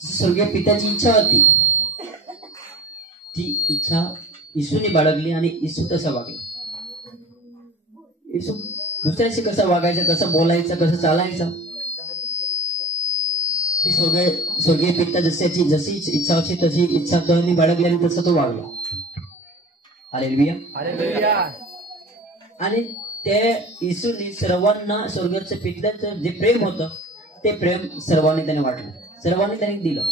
स्वर्गीय पित्याची इच्छा होती, ती इच्छा येशूने बाळगली आणि येशू तसा वागला. येशू दुसऱ्याशी कसं वागायचं, कसं बोलायचं, कसं चालायचं, ही स्वर्गीय पिता जशी इच्छा होती तशी इच्छा त्यांनी बाळगली आणि तसं तो वागला. Hallelujah, hallelujah. आणि ते येशूने सर्वांना स्वर्गाच्या पित्याचं जे प्रेम होतं ते प्रेम सर्वांनी त्याने वाटलं, सर्वांनी त्याने दिलं.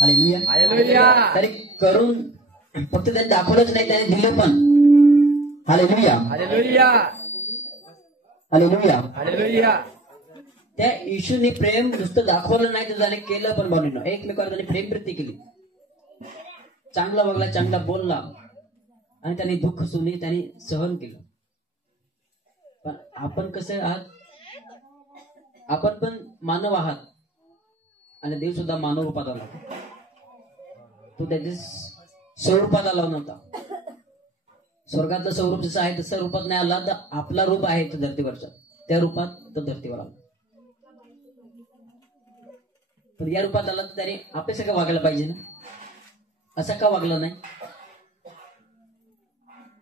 Hallelujah, hallelujah. तरी करून फक्त त्याने दाखवलंच नाही, त्याने दिलं पण. Hallelujah, hallelujah, hallelujah, hallelujah. त्या येशूने प्रेम नुसतं दाखवलं नाही तर त्याने केलं पण. बनवलं एकमेकावर त्याने प्रेम वृत्ती केली, चांगला वागला, चांगला बोलला आणि त्याने दुःख सुने त्याने सहन केलं. पण आपण कसं आहात, आपण पण मानव आहात आणि देव सुद्धा मानव रूपात आला. तो त्याच्या स्वरूपात आला नव्हता. स्वर्गातलं स्वरूप जसं आहे तसं रूपात नाही आला, तर आपला रूप आहे तो धरतीवरचा, त्या रूपात तो धरतीवर आला. पण या रूपात आला तर त्याने आपल्यासारखं वागायला पाहिजे ना, असं का वागला नाही?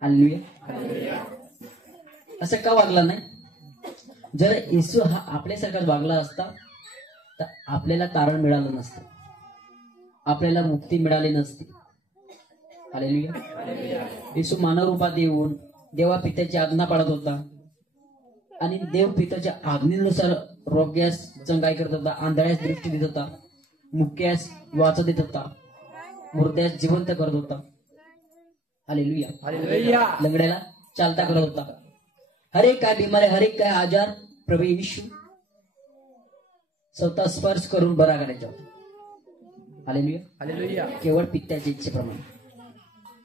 हालेलुया, असं का वागला नाही? जर येशू हा आपल्यासारखाच वागला असता तर आपल्याला तारण मिळालं नसतं, आपल्याला मुक्ती मिळाली नसती. हालेलुया. येशू मानव रूपात येऊन देवा पित्याची आज्ञा पाळत होता आणि देव पित्याच्या आज्ञेनुसार रोग्यास चंगाई करत होता, आंधळ्यास दृष्टी देत होता, मुक्यास वाचा देत होता, मुर्द्यास जिवंत करत होता. Hallelujah, hallelujah. लंगड्याला चालता करत होता. हर एक काय बिमारी, हर एक काय आजार प्रभू येशू स्वतः स्पर्श करून बरा करायचा होता. Hallelujah, hallelujah. केवळ पित्याच्या इच्छेप्रमाणे.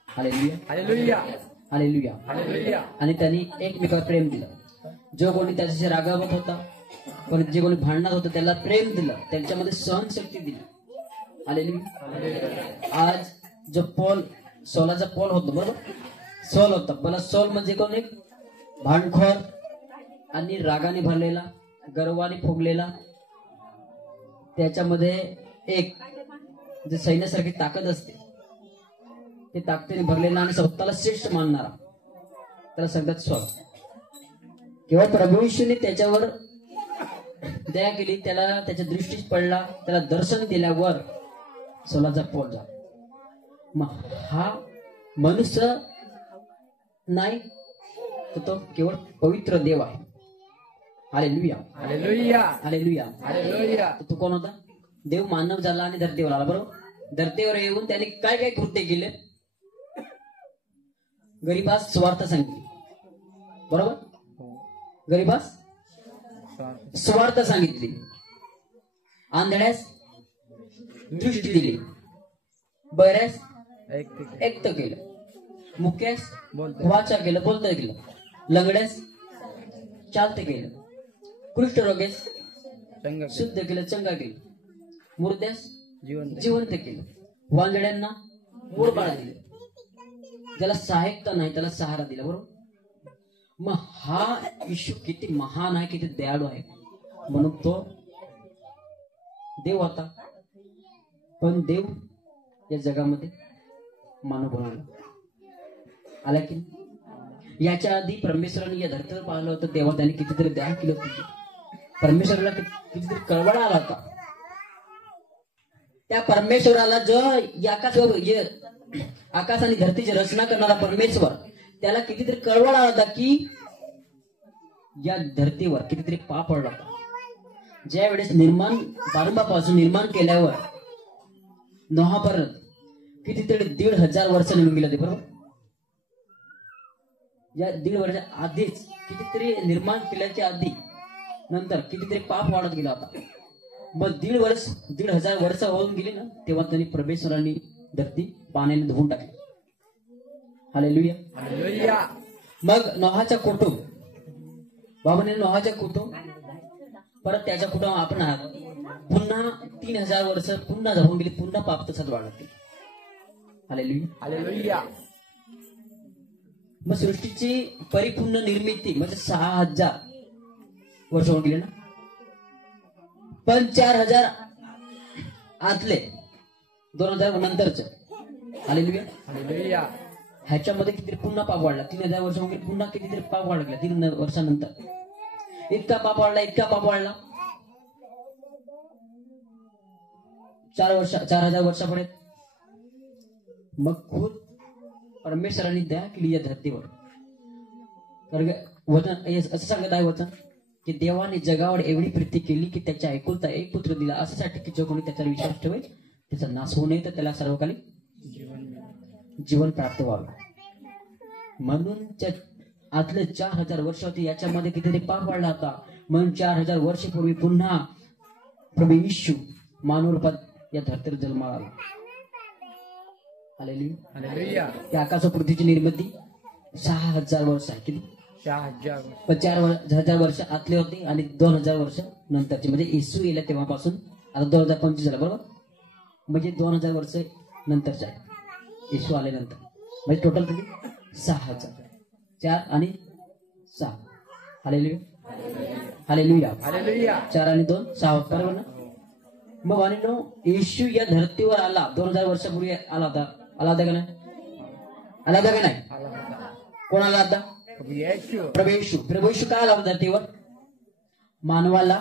Hallelujah, hallelujah, hallelujah, hallelujah. आणि त्यांनी एकमेकावर प्रेम दिलं. जो कोणी त्याच्याशी रागावत होता, पण जे कोणी भांडणात होतं त्याला प्रेम दिलं, त्यांच्यामध्ये सहनशक्ती दिली. हालेलुया. आज जो सौलाचा पॉल होतो, बरोबर, सौल होता. मला सौल म्हणजे कोण? एक भांडखोर आणि रागाने भरलेला, गर्वाने फुगलेला, त्याच्यामध्ये एक जे सैन्यासारखी ताकद असते ते ताकदीने भरलेला आणि स्वतःला श्रेष्ठ मानणारा, त्याला सगळ्यात सौल. केवळ प्रभू येशूने त्याच्यावर दया केली, त्याला त्याच्या दृष्टीस पडला, त्याला दर्शन दिल्यावर सौलाचा पॉल झाला. मग हा मनुष्य नाही, तो केवळ पवित्र देव आहे. Hallelujah, hallelujah, hallelujah, hallelujah. तो कोण होता? देव मानव झाला आणि धरतीवर आला, बरोबर. धरतीवर येऊन त्याने काय काय कृत्य केले? गरीबास स्वार्थ सांगितली, बरोबर. गरीबास स्वार्थ सांगितली, आंधळ्यास दृष्टी दिली, बऱ्यास ऐकत केलं, मुक्यास वाचा केलं, बोलता केलं, लंगड्यास चालते केलं, कुष्ठरोग्यास शुद्ध केलं, चंगा केलं, मुर्द्यास जिवंत केलं, वांजड्यांना मूळबाळ दिलं, ज्याला सहाय्यता नाही त्याला सहारा दिला, बरोबर. मग हा येशू किती महान आहे, किती दयाळू आहे. म्हणून तो देव होता, पण देव या जगामध्ये मानव बनवला आला की. याच्या आधी परमेश्वराने या धरतीवर पाहिलं होतं तेव्हा त्याने कितीतरी दया केली होती. परमेश्वराला कितीतरी कळवळा आला होता. त्या परमेश्वराला जो आकाश आणि धरतीची रचना करणारा परमेश्वर, त्याला कितीतरी कळवळा आला होता की या धरतीवर कितीतरी पाप पडला होता. ज्या वेळेस प्रारंभापासून निर्माण केल्यावर नोहापर्यंत कितीतरी 1500 वर्ष निघून गेले होते, बरोबर. या 1.5 वर्षा आधीच कितीतरी निर्माण केल्याच्या आधी नंतर कितीतरी पाप वाढत गेला होता. मग 1500 वर्ष होऊन गेली ना, तेव्हा त्यांनी परमेश्वरांनी धरती पाण्याने धुवून टाकली. Hallelujah, hallelujah. मग नोहाचा कुटुंब, बाबाने नोहाचा कुटुंब, परत त्याच्या कुटुंब आपण आहात, पुन्हा 3000 वर्ष पुन्हा जाऊन गेली, पुन्हा पाप तसाच वाढत गेला. Hallelujah, hallelujah. मग सृष्टीची परिपूर्ण निर्मिती म्हणजे 6000 वर्ष होऊन गेले ना, पण 4000 आतले 2000 नंतरच हालेलुया, ह्याच्यामध्ये किती पुन्हा पाप वाढला. 3000 वर्ष होऊन गेले, पुन्हा कितीतरी पाप वाढला 3 वर्षानंतर. इतका पाप वाढला 4000 वर्षापर्यंत. मग खुद परमेश्वरांनी दया केली या धरतीवर. वचन असं सांगत आहे वचन की देवाने जगावर एवढी प्रीती केली की त्याच्या एकुलता एक पुत्र दिला, अशासाठी की जो कोणी त्याच्यावर विश्वास ठेवेल त्याचा नाश होऊ नये, तर त्याला सर्वकाली जीवन प्राप्त व्हावं. म्हणून आतले 4000 वर्ष होती, याच्यामध्ये कितीतरी पाप वाढला होता. म्हणून 4000 वर्षापूर्वी पुन्हा प्रभू येशू मानव रूपात या धरतीवर जन्माला आला. हालेलुया. त्या आकाश व पृथ्वीची निर्मिती 6000 वर्ष आहे. किती? 4000 वर्ष आतले होते आणि 2000 वर्ष नंतरचे, म्हणजे येशू येला तेव्हापासून आता 2025 झाला, बरोबर. म्हणजे 2000 वर्ष नंतरचे आहे येशू आल्यानंतर. म्हणजे टोटल किती? 6000. 4 आणि 6. हालेलुया. 4 आणि 2 6, बरोबर ना. मग वाणीनो येशू या धरतीवर आला 2000 वर्षापूर्वी आला होता का नाही? कोण आला होता? प्रभू येशू का आला होता धरतीवर? मानवाला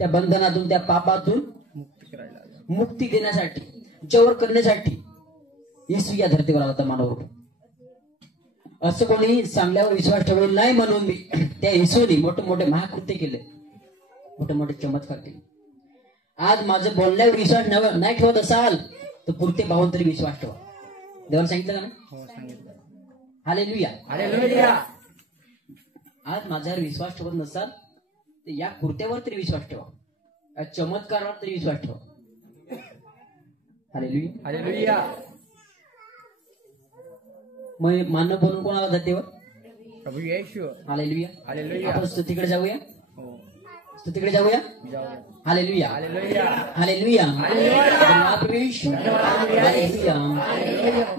त्या बंधनातून, त्या पापातून मुक्ती देण्यासाठी, जवर करण्यासाठी येशू या धरतीवर आला होता मानव. असं कोणी चांगल्यावर विश्वास ठेवलेला नाही, म्हणून मी त्या येशूने मोठे महाकृत्य केले, मोठे चमत्कार केले. आज माझं बोलण्यावर विश्वास नाही ठेवत असाल तर पुरते पाहून तरी विश्वास ठेवा. देवाने सांगितलं का नाही? हालेलुया. आज माझ्यावर विश्वास ठेवत नसाल तर या कृत्यावर तरी विश्वास ठेवा, या चमत्कारावर तरी विश्वास ठेवा. हालेलुया. मग मानव बनून कोण आला धरतीवर? प्रभू येशू. हालेलुया. आपण स्तुतीकडे जाऊया. हालेलुया.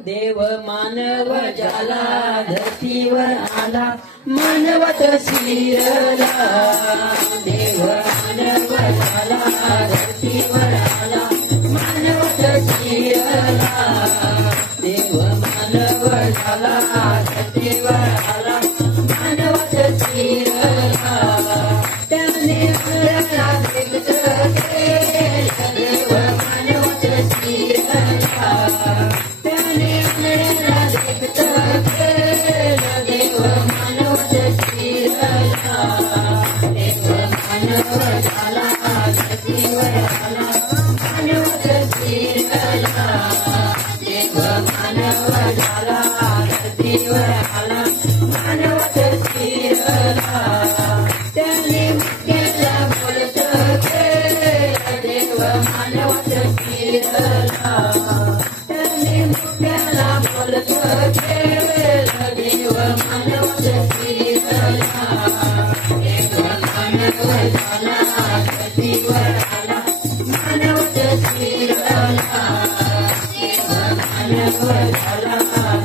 देव मानव जाला धरतीवर आला, मानवत शिरला. देव मानव जाला धरतीवर आला, मानवत शिरला. देव मानव झाला धरतीवर आला, मानवत शिरला. त्याने देव मानवत शिरला. त्याने देव मानवत शिरला. देव मानव झाला धरतीवर आला, मानवत शिरला. देव मानव झाला धरतीवर आला, मानवत शिरला. त्याने मुक्तीला बोलत केलं, देव मानवत शिरला. त्याने मुक्तीला बोलत केलं, देव मानवत शिरला. देव मानव झाला धरतीवर आला, मानवत शिरला. देव मानव झाला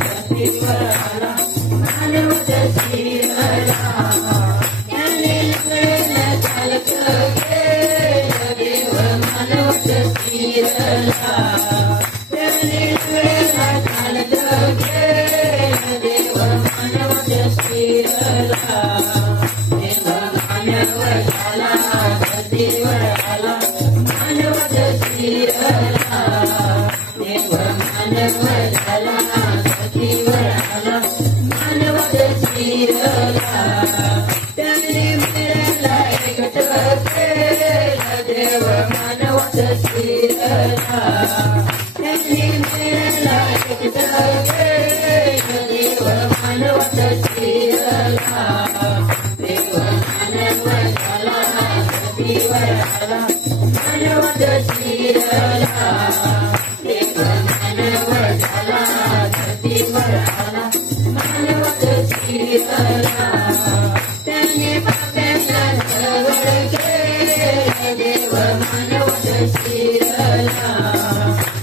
धरतीवर आला, मानवत शिरला. त्याने लंगड्याला चालत केलं, देव मानवत शिरला. त्याने लंगड्याला चालत केलं, देव मानवत शिरला. देव मानव झाला धरतीवर आला, मानवत शिरला. देव मानव झाला धरतीवर आला, मानवत शिरला. त्याने मेळ्याला एकट केलं, देव मानवत शिरला. त्याने मेळ्याला एकट केलं, देव मानवत शिरला. देव मानव झाला धरतीवर आला, मानवत शिरला. देव मानव झाला धरतीवर आला, मानवत शिरला. त्याने पाप्याला जवळ केलं, देव मानवत शिरला.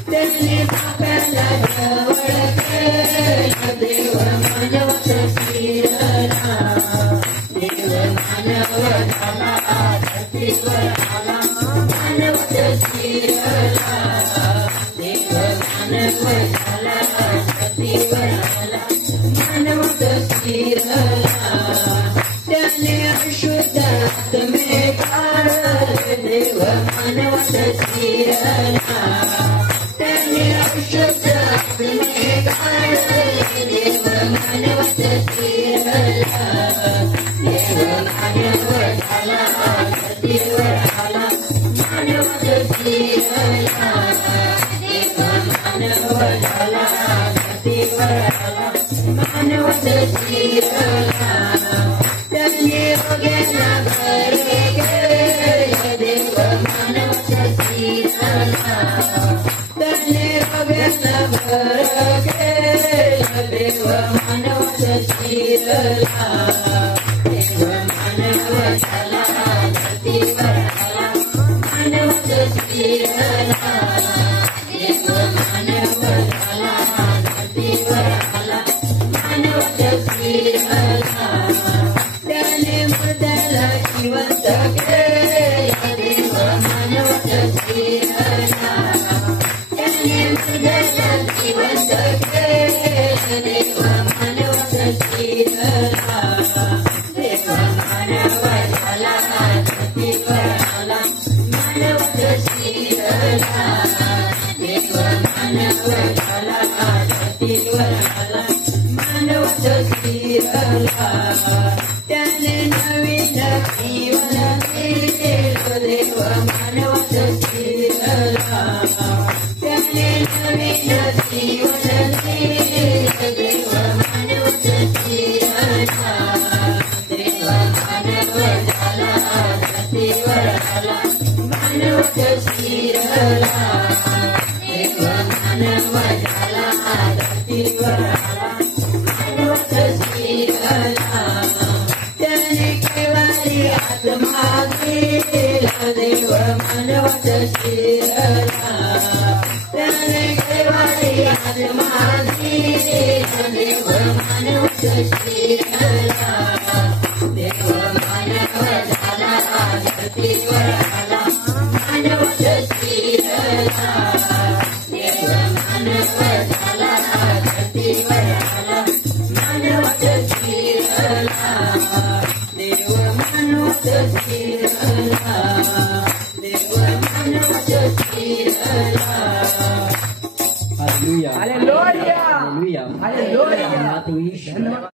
त्याने पाप्याला जवळ केलं, देव मानवत स्थिरला, देव मानव झाला धरतीवर आला, मानवत स्थिरला, देव मानव झाला धरतीवर आला, मानवत स्थिरला, त्याने अशुद्ध आत्मे काढले, देव मानवत स्थिरला, त्याने अशुद्ध आत्मे काढले, देव मानवत स्थिरला, देव मानव झाला धरतीवर आला, मानवत स्थिरला, देव मानव झाला धरतीवर आला, मानवत स्थिरला, त्यांनी रोग्याला बरे केले, देव मानवत स्थिरला, त्यांनी रोग्याला बरे केले, देव मानवत स्थिरला, देव मानव झाला धरतीवर आला, मानवत स्थिरला, देव मानव झाला धरतीवर आला, मानवत स्थिरला, त्याने मृत्यूला जिवंत केले, देव मानवत स्थिरला, त्याने मृत्यूला जिवंत केले, देव मानवत स्थिरला, देव मानव झाला धरतीवर आला, मानवत स्थिरला, देव मानव झाला धरतीवर आला, मानवत स्थिरला, त्याने नवीन जीवन दिले, देव मानवत स्थिरला, त्याने नवीन जीवन दिले, देव मानवत स्थिरला, देव मानव झाला धरतीवर आला, मानवत स्थिरला, देव मानव झाला धरतीवर आला, मानवत स्थिरला, त्याने केवळी आत्मा दिला, देव मानवत स्थिरला, त्याने केवळी आत्मा दिला, देव मानवत स्थिरला, देव मानव झाला धरतीवर आला, मानवत स्थिरला, देव मानव झाला धरतीवर आला, मानवत स्थिरला, देव मानवत स्थिरला, देव मानवत स्थिरला. Hallelujah, hallelujah, hallelujah, hallelujah.